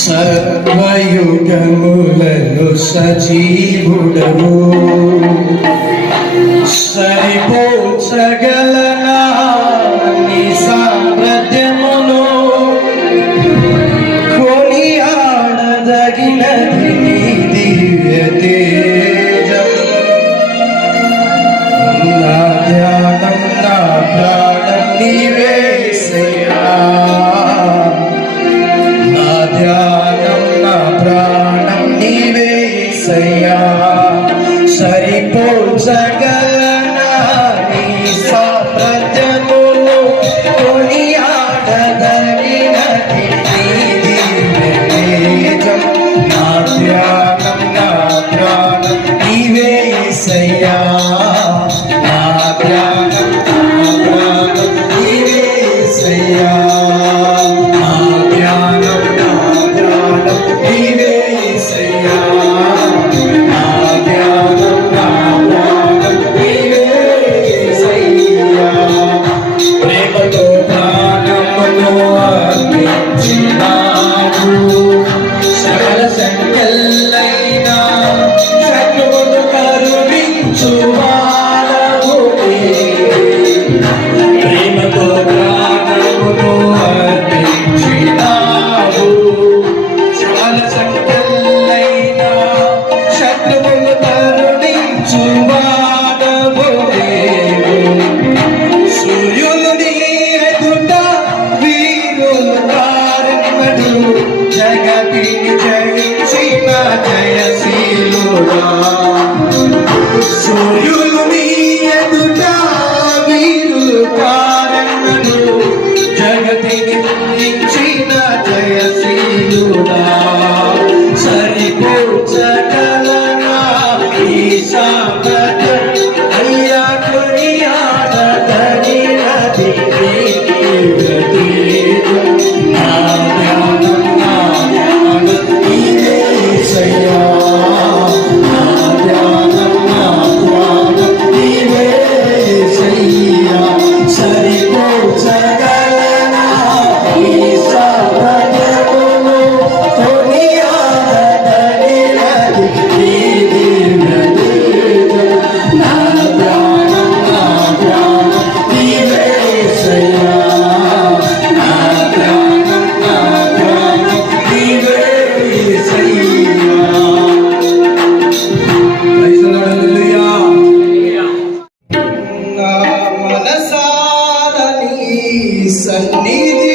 సర్వయుగములలో సజీవుడవు సరిపోల్చగలనా జయశీలుడా. సూర్యులు me sannidhi uh,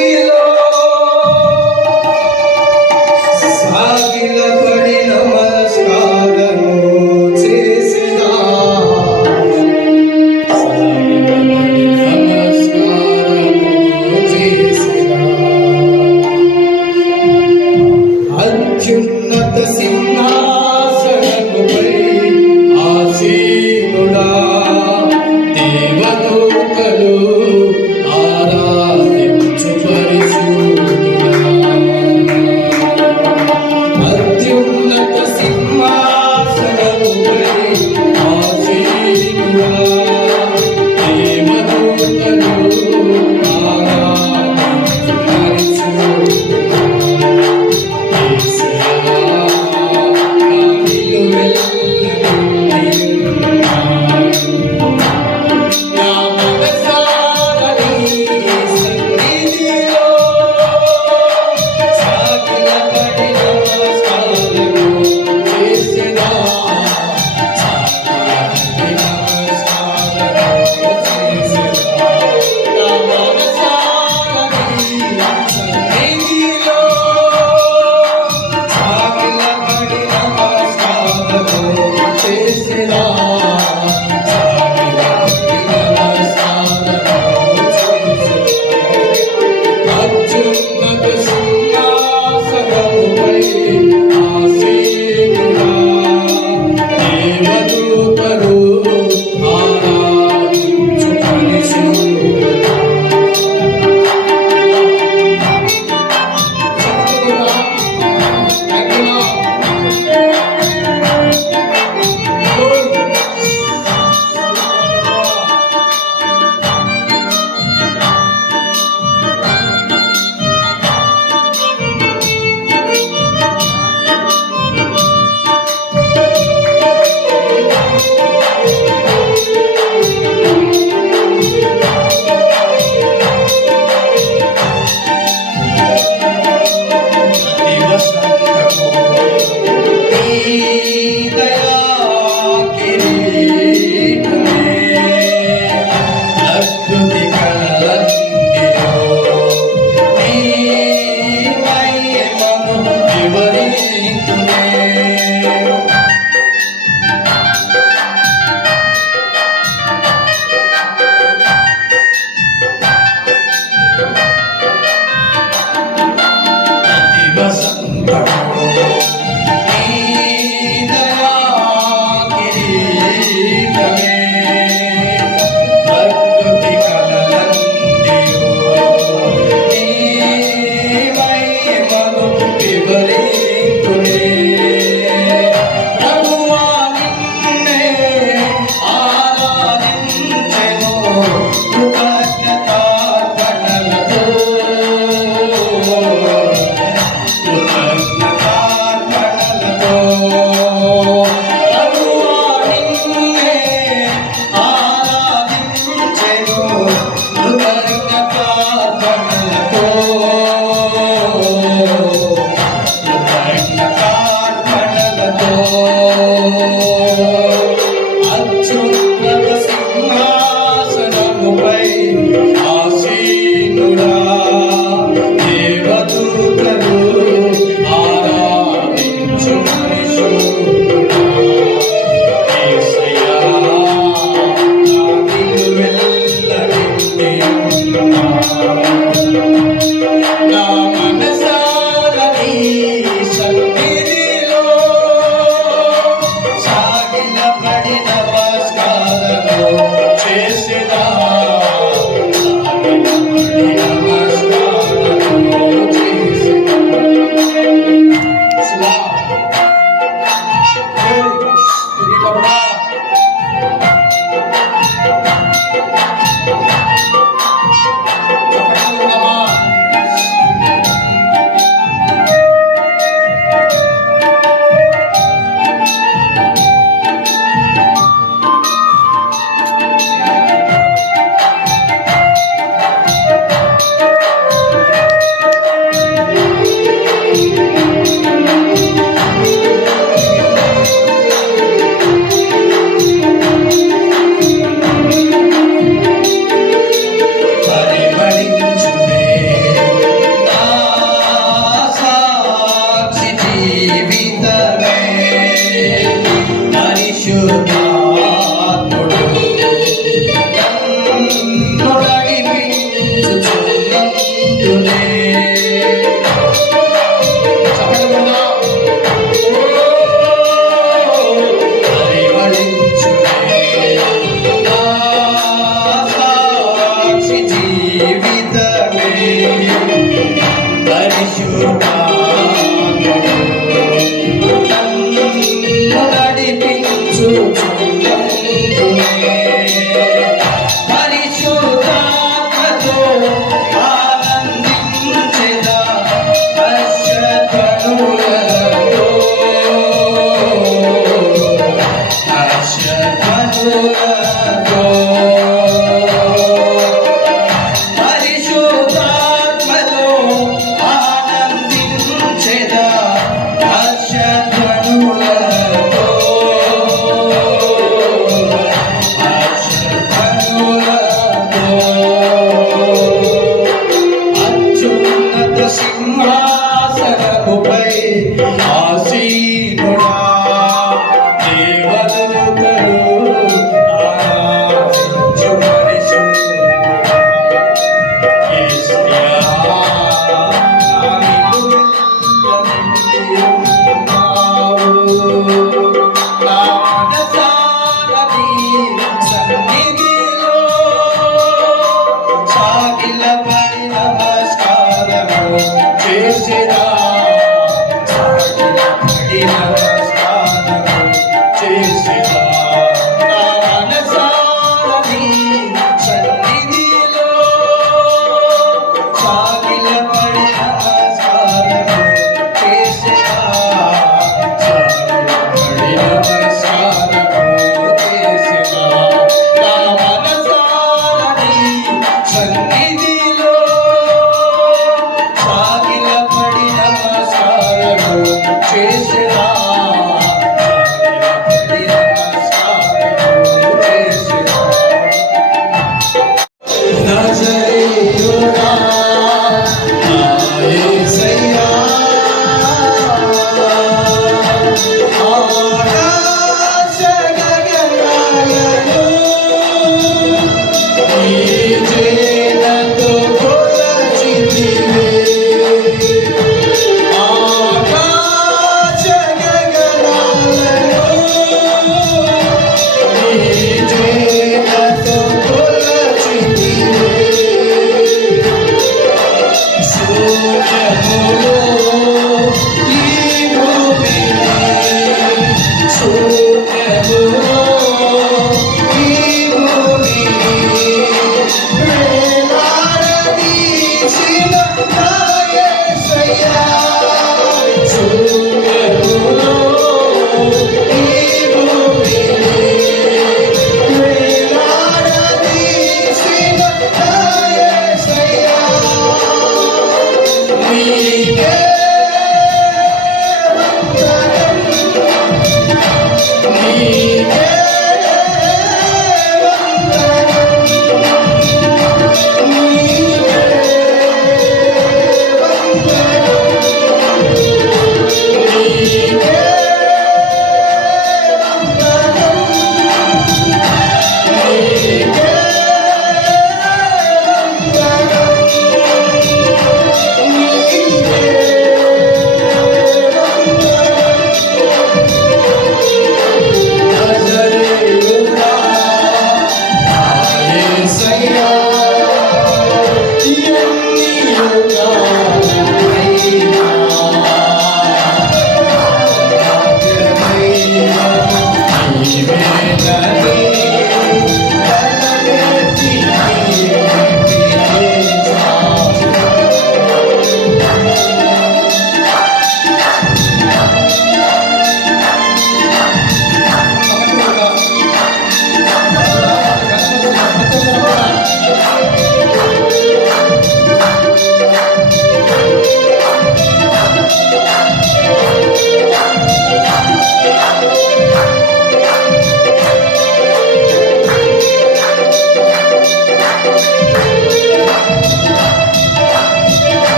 Hallelujah.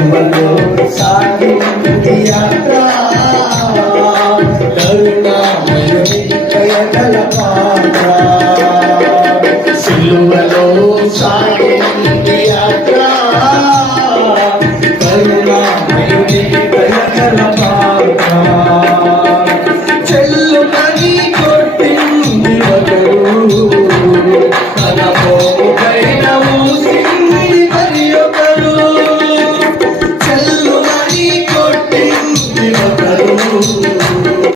Oh,